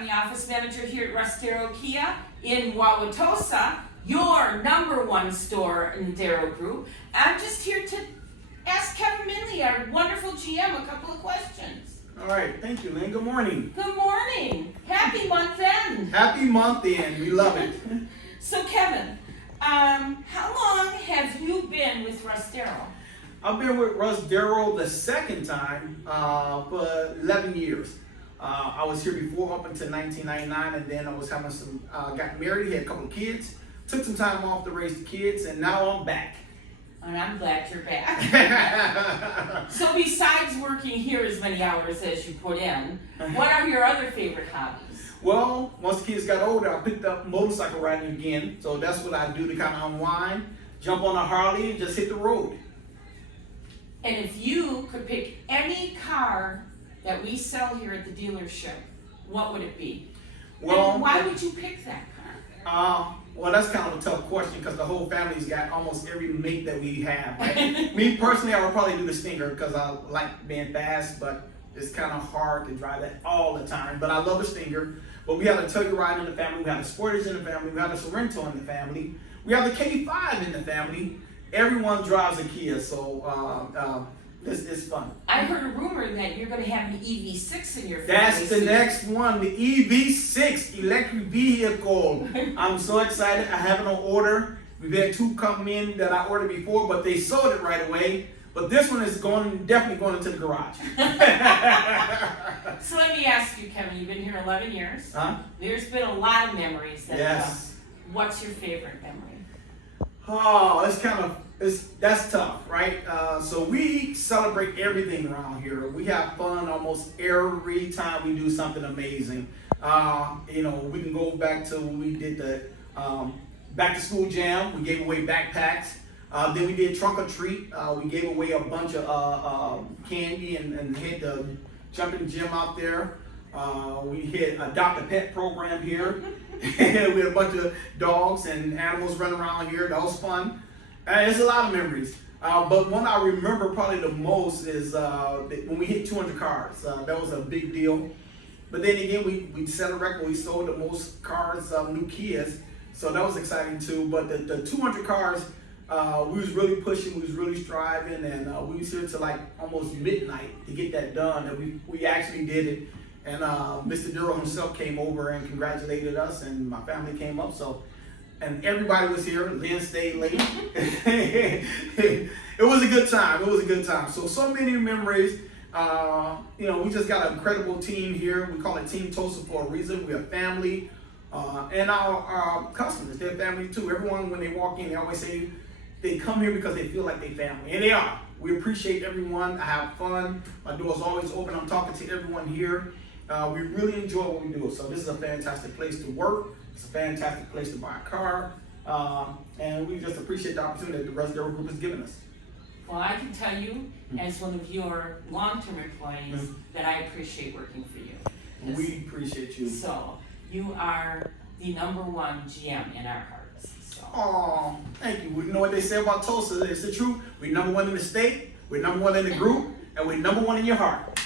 I'm the office manager here at Russ Darrow Kia in Wauwatosa, your #1 store in the Darrow Group. I'm just here to ask Kevin Minley, our wonderful GM, a couple of questions. All right, thank you, Lynn. Good morning. Good morning. Happy month end. Happy month end. We love it. So Kevin, how long have you been with Russ Darrow? I've been with Russ Darrow the second time for 11 years. I was here before up until 1999, and then I was having some, got married, had a couple of kids, took some time off to raise the kids, and now I'm back. And I'm glad you're back. So besides working here as many hours as you put in, what are your other favorite hobbies? Well, once the kids got older, I picked up motorcycle riding again, so that's what I do to kind of unwind, jump on a Harley and just hit the road. And if you could pick any car that we sell here at the dealership, what would it be? Well, and why would you pick that car? Well, that's kind of a tough question because the whole family's got almost every make that we have. Right? Me personally, I would probably do the Stinger because I like being fast, but it's kind of hard to drive that all the time. But I love the Stinger. But we have a Telluride in the family, we have a Sportage in the family, we have a Sorrento in the family, we have the K5 in the family. Everyone drives a Kia, so it's fun. I heard a rumor that you're going to have an EV6 in your family. That's the next one, the EV6 electric vehicle. I'm so excited. I have it on order. We've had 2 come in that I ordered before, but they sold it right away. But this one is definitely going into the garage. So let me ask you, Kevin, you've been here 11 years. Huh? There's been a lot of memories. Yes. What's your favorite memory? Oh, that's tough, right? So we celebrate everything around here. We have fun almost every time we do something amazing. You know, we can go back to when we did the back to school jam. We gave away backpacks. Then we did trunk or treat. We gave away a bunch of candy and had the jumping gym out there. We had a Adopt a Pet program here. We had a bunch of dogs and animals running around here. That was fun. It's a lot of memories. But one I remember probably the most is when we hit 200 cars. That was a big deal. But then again, we set a record. We sold the most cars, new Kias. So that was exciting too. But the 200 cars, we was really pushing, we was really striving, and we was here till like almost midnight to get that done. And we actually did it. And Mr. Darrow himself came over and congratulated us, and my family came up. So, and everybody was here. Lynn stayed late. It was a good time. It was a good time. So many memories. You know, we just got an incredible team here. We call it Team Tosa for a reason. We're a family, and our customers, they're family too. Everyone, when they walk in, they always say they come here because they feel like they family, and they are. We appreciate everyone. I have fun. My door's always open. I'm talking to everyone here. We really enjoy what we do. So this is a fantastic place to work. It's a fantastic place to buy a car. And we just appreciate the opportunity that the Russ Darrow Group has given us. Well, I can tell you, as one of your long-term employees, that I appreciate working for you. We appreciate you. So you are the #1 GM in our hearts. So. Oh, thank you. You know what they say about Tulsa? It's the truth. We're #1 in the state, we're #1 in the group, and we're #1 in your heart.